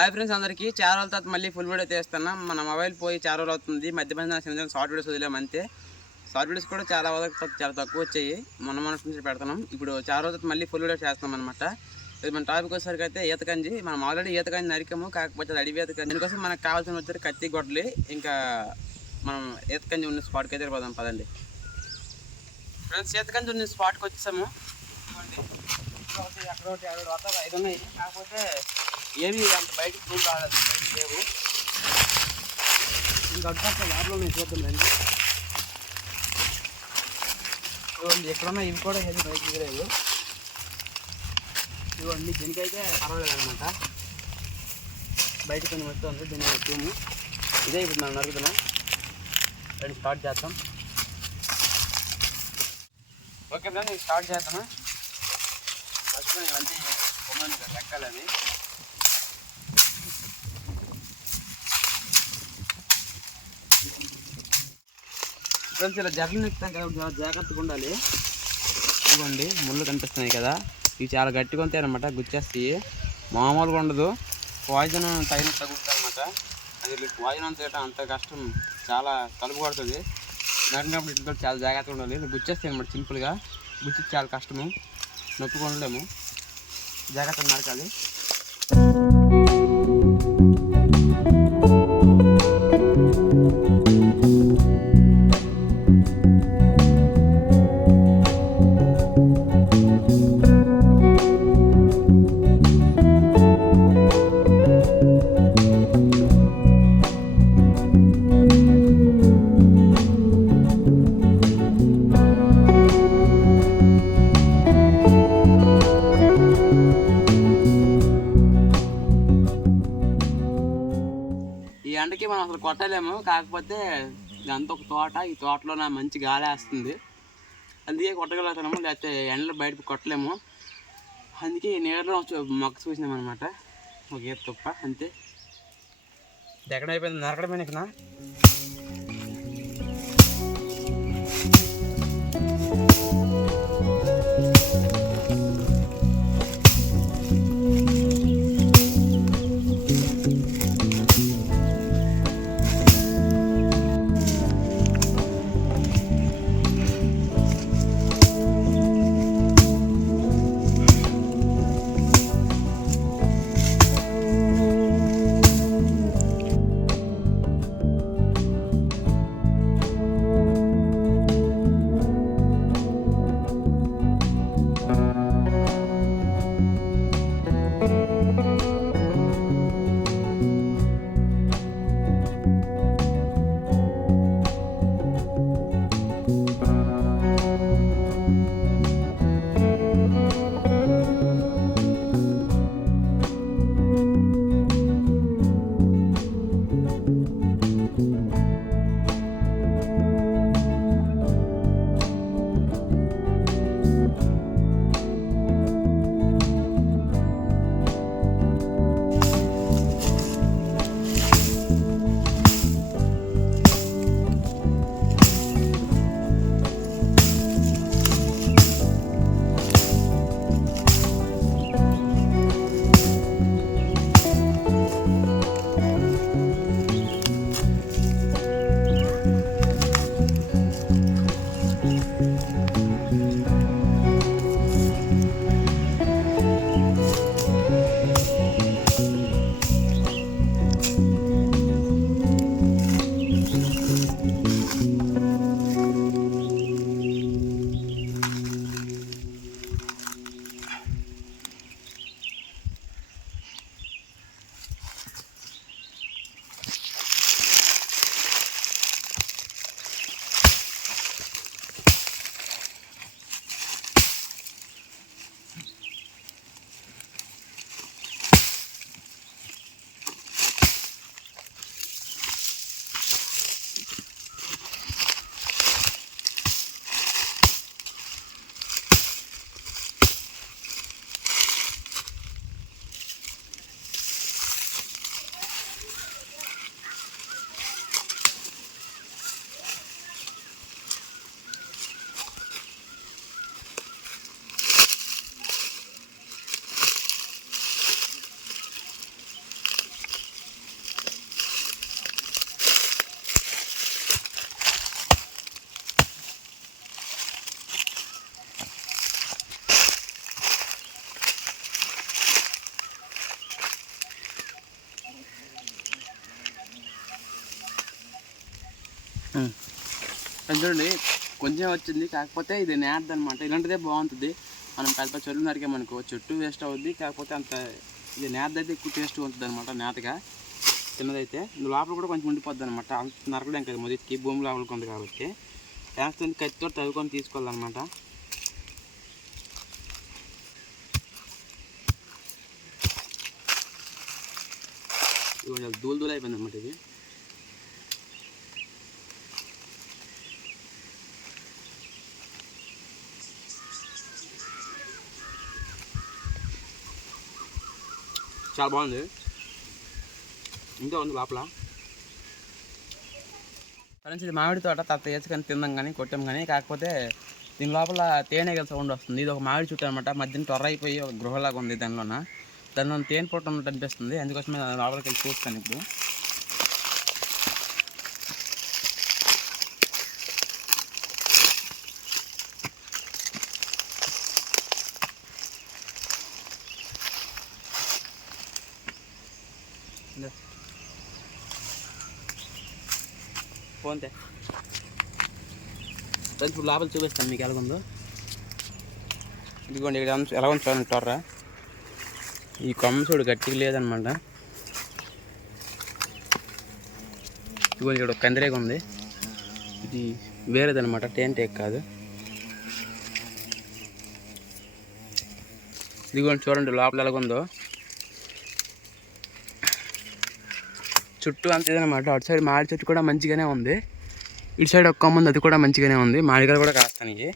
Hi friends అందరికీ చాలా రోజుల తర్వాత మళ్ళీ ఫుల్ వీడియో తీస్తున్నాం. మన మొబైల్ పోయి చాలా రోజులు అవుతుంది. మధ్య మధ్య షార్ట్ వీడియోస్ వదిలేము అంతే. షార్ట్ వీడియోస్ కూడా చాలా తక్కువ వచ్చాయి. మన నుంచి పెడుతున్నాం. ఇప్పుడు చాలా రోజులు మళ్ళీ ఫుల్ వీడియో చేస్తున్నాం అనమాట. ఇది మన టాపిక్ వచ్చేసరికి అయితే ఈతకంజి. మనం ఆల్రెడీ ఈతకంజి నరికాము, కాకపోతే అది అడివి ఈతకంజి. దీనికోసం మనకు కావాల్సిన వచ్చేసరికి కత్తి గొడ్డలి, ఇంకా మనం ఈతకంజి ఉన్న స్పాట్కి అయితే పోదాం పదండి ఫ్రెండ్స్. ఈతకంజి ఉన్న స్పాట్కి వచ్చేసాము. అక్కడ ఒకటి ఐదు ఉన్నాయి, కాకపోతే ఏవి అంత బయటకు రూమ్ రాలేదు, బయటకు లేవు. ఇంకా అడ్డంగా యాప్లో నేను చూద్దాండి. ఇవ్వండి ఎక్కడన్నా ఇవి కూడా ఏది బయటకు లేవు. ఇవ్వండి దీనికైతే పర్వాలేదు అనమాట, బయటకు కొన్ని వస్తుంది. దీన్ని రూము ఇదే ఇప్పుడు మనం నరుగుతున్నాం. రండి స్టార్ట్ చేద్దాం. ఓకే ఫ్రెండ్స్, నేను స్టార్ట్ చేద్దాము. ఫస్ట్ ఇవన్నీ కొమ్మని లెక్కాలని. ఫ్రెండ్స్ ఇలా జర్లు నెక్కుతాం కదా, చాలా జాగ్రత్తగా ఉండాలి. ఇవ్వండి ముళ్ళు కనిపిస్తున్నాయి కదా, ఇవి చాలా గట్టిగా ఉంటాయి అనమాట, గుచ్చేస్తాయి. మామూలుగా ఉండదు, పాయిజన్ తగిన తగ్గుతుంది అనమాట. అది పాయిజన్ అంత కష్టం, చాలా కలుపు పడుతుంది. నరికినప్పుడు ఇట్లా చాలా జాగ్రత్తగా ఉండాలి. గుచ్చేస్తాయి అనమాట, సింపుల్గా గుచ్చి చాలా కష్టము, నొప్పి కొనలేము, జాగ్రత్తగా నరకాలి. ఈ ఎండకి మనం అసలు కొట్టలేము, కాకపోతే ఇదంతా ఒక తోట, ఈ తోటలో నా మంచి గాలి వేస్తుంది, అందుకే కొట్టగలుగుతున్నాము. లేకపోతే ఎండలో బయటకు కొట్టలేము. అందుకే నీడలో మొక్క చూసినాం అనమాట, ఒక ఈత తప్ప అంతే. ఎక్కడ అయిపోయింది నరకడమే ఇక్కడ. చూడండి కొంచెం వచ్చింది, కాకపోతే ఇది నేత అనమాట. ఇలాంటిదే బాగుంటుంది. మనం పెద్ద చెట్లు నరికామనుకో చెట్టు వేస్ట్ అవుద్ది, కాకపోతే అంత ఇది నేత అయితే ఎక్కువ టేస్ట్గా ఉంటుంది అనమాట. నేతగా చిన్నదైతే లోపల కూడా కొంచెం ఉండిపోద్ది అనమాట. అంత నరకలేం కదా మొదటికి, భూమి లోపలికి ఉంది కాబట్టి వేస్తుంది. కత్తితో తవ్వుకొని తీసుకోవాలన్నమాట. దూలు దూలు అయిపోయింది అనమాట ఇది. చాలా బాగుంది, ఇంకా ఉంది లోపల. ఫ్రెండ్స్ ఇది మామిడి తోట, తాత వేసుకొని తిందాం కానీ కొట్టాం కానీ, కాకపోతే దీని లోపల తేనెగల సౌండ్ వస్తుంది. ఇది ఒక మామిడి చుట్టూ అనమాట. మధ్యన టొర్ర అయిపోయి ఒక గృహలాగా ఉంది. దానిలో తేనె పొట్టు ఉన్నట్టు అనిపిస్తుంది. అందుకోసమే లోపలికి వెళ్ళి చూస్తాను ఇప్పుడు. పోతే ఇప్పుడు లోపల చూపిస్తాను మీకు ఎలాగుందో. ఇదిగోండి ఇక్కడ ఎలా ఉంచాలని టొర్ర. ఈ కొమ్మ చూడు గట్టిగా లేదనమాట. ఇదిగోండి ఇక్కడ ఒక కందిరేగ ఉంది. ఇది వేరేదనమాట, టేక్ కాదు. ఇదిగోండి చూడండి లోపల ఎలాగుందో. చుట్టూ అంత ఇదనమాట. అటు సైడ్ మామిడి చెట్టు కూడా మంచిగానే ఉంది. ఇటు సైడ్ ఒక్క ముందు అది కూడా మంచిగానే ఉంది. మామిడికాయలు కూడా కాస్తాను ఇవి.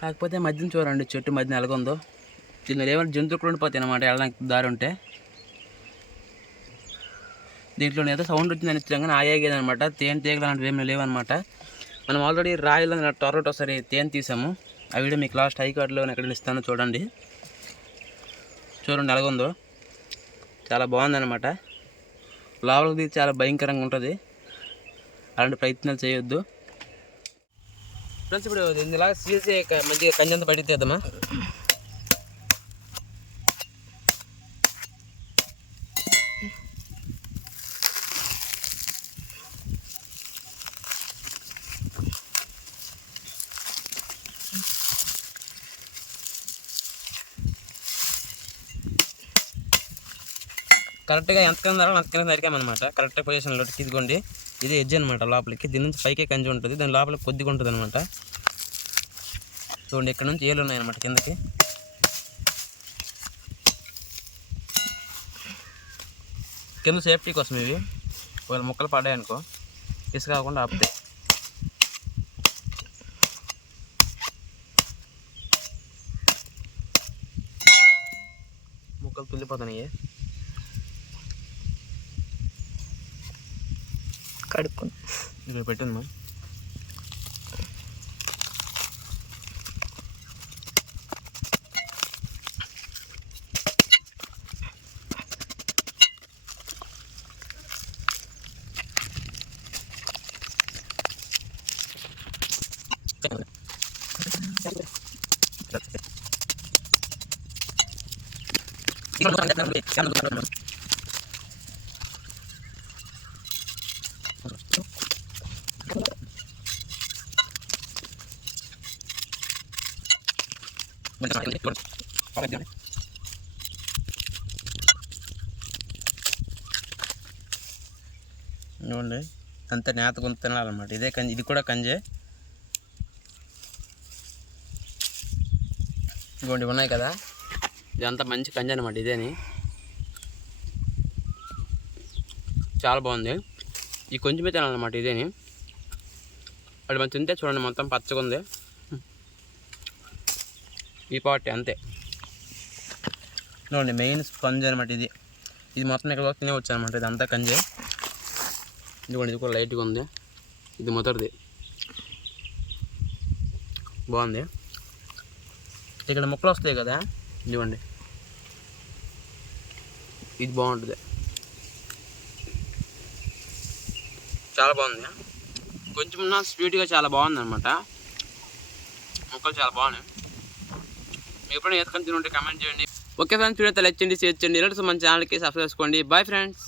కాకపోతే మధ్యన చూడండి చెట్టు మధ్యన ఎలాగుందో. దీనిలో ఏమైనా జంతువులు కూడా ఉండిపోతాయి అనమాట వెళ్ళడానికి దారి ఉంటే. దీంట్లో ఏదో సౌండ్ వచ్చిందని ఇచ్చాం కానీ ఆగేదనమాట. తేనె తీగలు అలాంటివి ఏమి లేవన్నమాట. మనం ఆల్రెడీ రాయిలో టొర్రట్ ఒకసారి తేనె తీసాము. ఆ వీడియో మీకు లాస్ట్ హై కార్డులో ఎక్కడ ఇస్తాను చూడండి. చూడండి ఎలాగుందో, చాలా బాగుందన్నమాట. లోపలికి చాలా భయంకరంగా ఉంటుంది. అలాంటి ప్రయత్నాలు చేయొద్దు ఫ్రెండ్స్. ఇప్పుడు ఇందులాగా సీల్సి మంచిగా కంజంత బయటకు తీద్దామా. కరెక్ట్గా ఎంత కింద అంత కింద నరికామన్నమాట. కరెక్ట్ పొజిషన్లో ఇదిగోండి, ఇది ఎడ్జ్ అనమాట. లోపలికి దీని నుంచి పైకే కంచి ఉంటుంది, దాని లోపల కొద్దిగా ఉంటుంది అనమాట. చూడండి ఇక్కడ నుంచి ఏళ్ళు ఉన్నాయన్నమాట కిందకి. కింద సేఫ్టీ కోసం ఇవి. ఒకవేళ ముక్కలు పడ్డాయనుకో ఇసుక కాకుండా ఆపుతాయి. ముక్కలు తుల్లిపోతున్నాయి. కడుక్కుని ఇక్కడ పెట్టిందమ్మా. చూడండి అంత నేత కొంత తినాలన్నమాట. ఇదే కంజి, ఇది కూడా కంజే. ఇదిగోండి ఉన్నాయి కదా, ఇదంతా మంచి కంజి అనమాట. ఇదేని చాలా బాగుంది. ఈ కొంచెమే తినాలన్నమాట. ఇదేని అది మనం తింటే చూడండి మొత్తం పచ్చగా ఉంది. ఈ పార్టీ అంతే. చూడండి మెయిన్ స్పంజ్ అనమాట. ఇది మొత్తం ఇక్కడ తినేవచ్చు అనమాట. ఇది అంతా కంజే. ఇదిగోండి ఇది కూడా లైట్గా ఉంది. ఇది మొదటిది బాగుంది. ఇక్కడ ముక్కలు వస్తాయి కదా, ఇదిగోండి ఇది బాగుంటుంది, చాలా బాగుంది. కొంచెం స్వీట్గా చాలా బాగుంది అనమాట. ముక్కలు చాలా బాగున్నాయి. మీరు ఎప్పుడైనా ఎత్తుకొని తినుంటే కమెంట్ చేయండి. ఓకే ఫ్రెండ్స్, వీడియో లైక్ చేయండి, షేర్ చేయండి. ఇలాంటి మన ఛానల్కి సబ్స్క్రైబ్ చేసుకోండి. Bye friends.